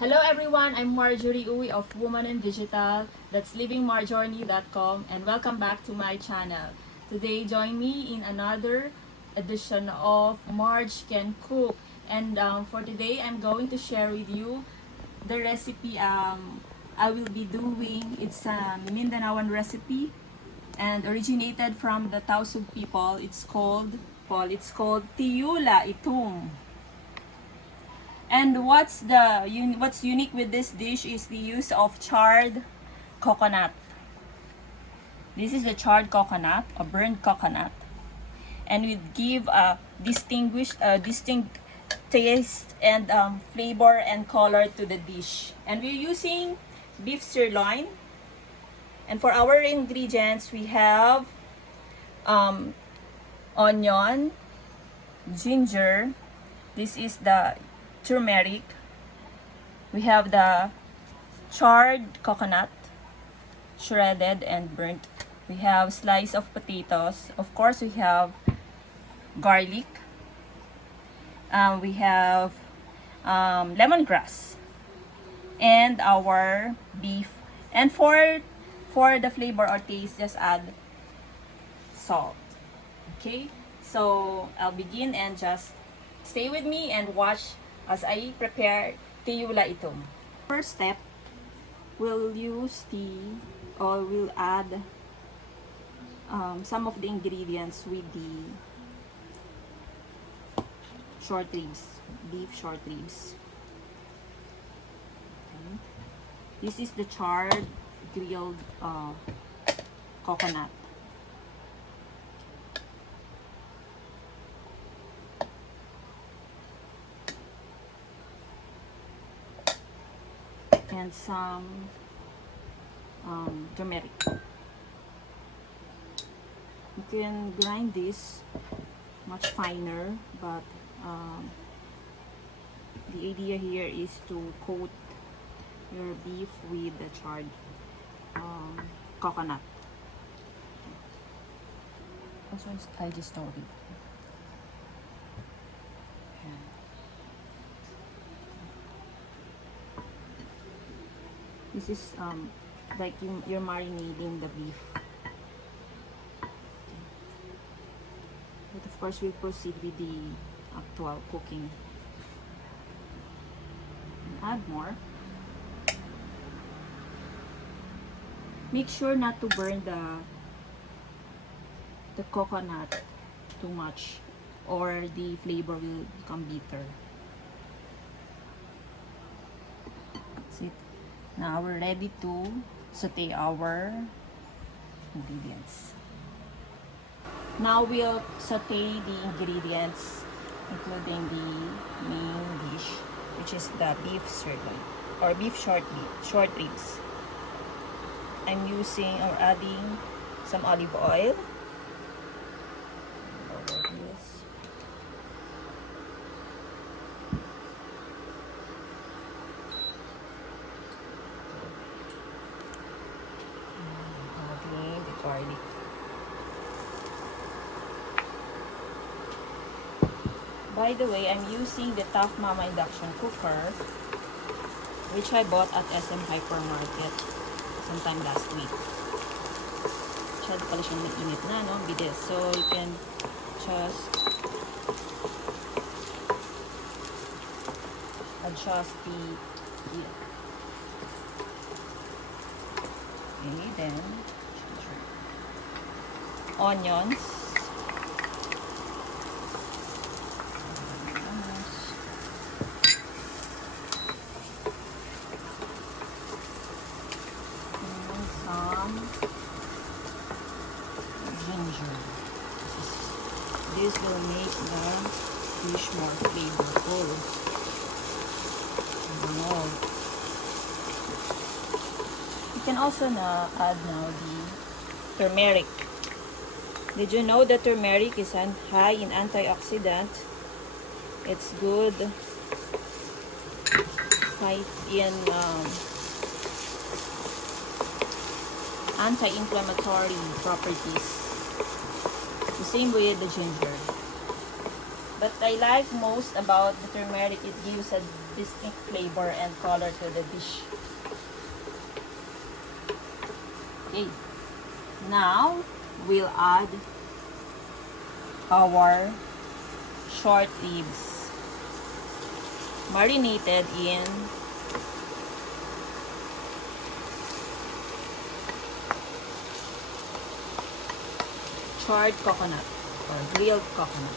Hello everyone, I'm Marjorie Uy of Woman in Digital, that's livingmarjourney.com, and welcome back to my channel. Today, join me in another edition of Marge Can Cook. And for today, I'm going to share with you the recipe I will be doing. It's a Mindanaoan recipe and originated from the Tausug people. It's called Tiyula Itum. And what's unique with this dish is the use of charred coconut. This is the charred coconut, a burnt coconut, and we give a distinct taste and flavor and color to the dish. And we're using beef sirloin. And for our ingredients, we have onion, ginger. This is the turmeric. We have the charred coconut, shredded and burnt. We have slice of potatoes. Of course, we have garlic. We have lemongrass and our beef. And for the flavor or taste, just add salt. Okay, so I'll begin and just stay with me and watch as I prepare Tiyula Itum. First step, we'll add some of the ingredients with the short ribs, beef short ribs. Okay. This is the charred grilled coconut. And some turmeric. You can grind this much finer, but the idea here is to coat your beef with the charred coconut. Also, I just told you. This is like you're marinating the beef. But of course, we'll proceed with the actual cooking. And add more. Make sure not to burn the coconut too much, or the flavor will become bitter. That's it. Now we're ready to saute our ingredients. Now we'll saute the ingredients, including the main dish, which is the beef sirloin or beef short ribs. I'm using or adding some olive oil. Over this. Adding the garlic. By the way, I'm using the Tough Mama induction cooker, which I bought at SM Hypermarket sometime last week. Masyado pala siyang mainit na, no? Bilis. So, you can just adjust the heat. Okay, then onions. Ginger. This will make the dish more flavorful. You can also add now the turmeric. Did you know that turmeric is high in antioxidant? It's good fight in anti-inflammatory properties. The same with the ginger. But I like most about the turmeric, it gives a distinct flavor and color to the dish. Okay, now we'll add our short ribs marinated in charred coconut or grilled coconut.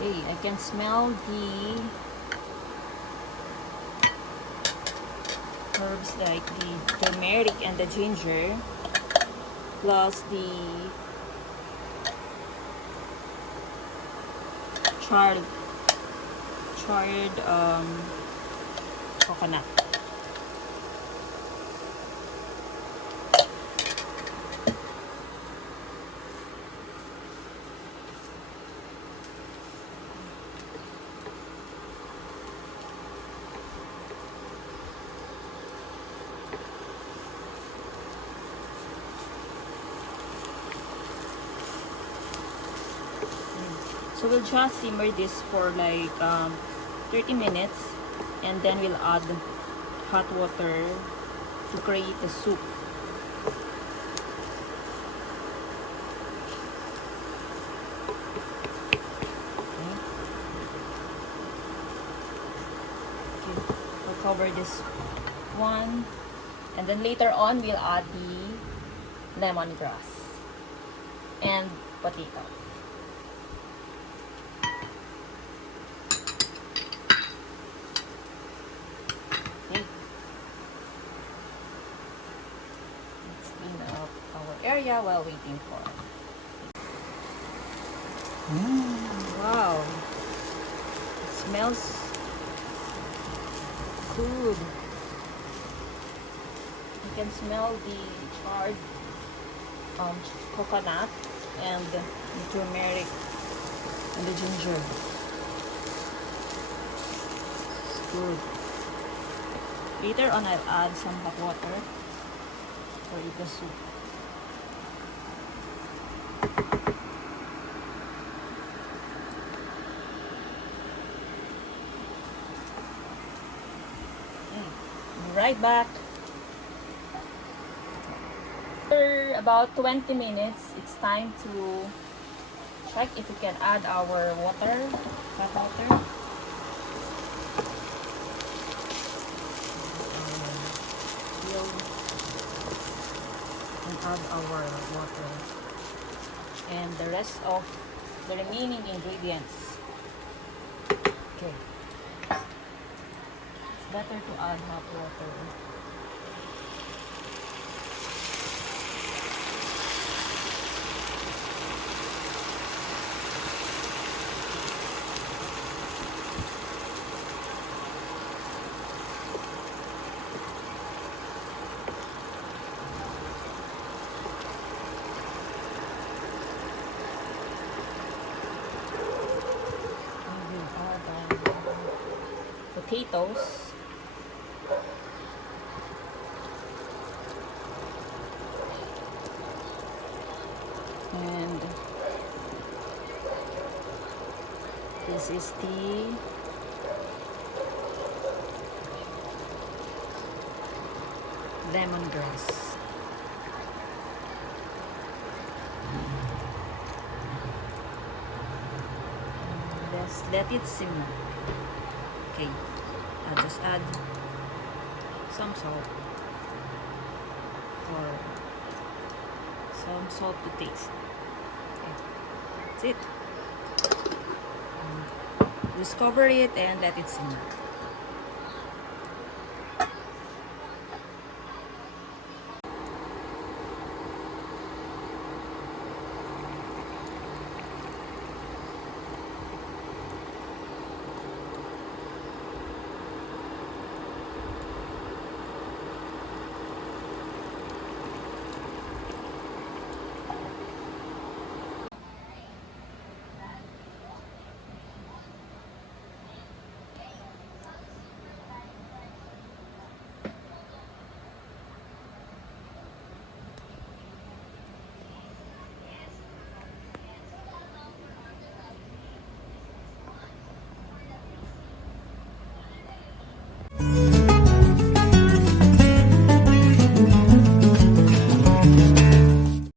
Okay, I can smell the herbs like the turmeric and the ginger, plus the charred coconut. So we'll just simmer this for like 30 minutes, and then we'll add hot water to create the soup. Okay, we'll cover this one, and then later on we'll add the lemongrass and potato. Area while waiting for wow, it smells good. You can smell the charred coconut and the turmeric and the ginger. It's good. Later on I'll add some hot water for the soup. Right back. After about 20 minutes, it's time to check if we can add our water, hot water. And add our water and the rest of the remaining ingredients. Okay. Better to add hot water. And we'll add potatoes. And this is the lemongrass. Let's let it simmer. Okay, I'll just add some salt or some salt to taste. Okay. That's it. Just cover it and let it simmer.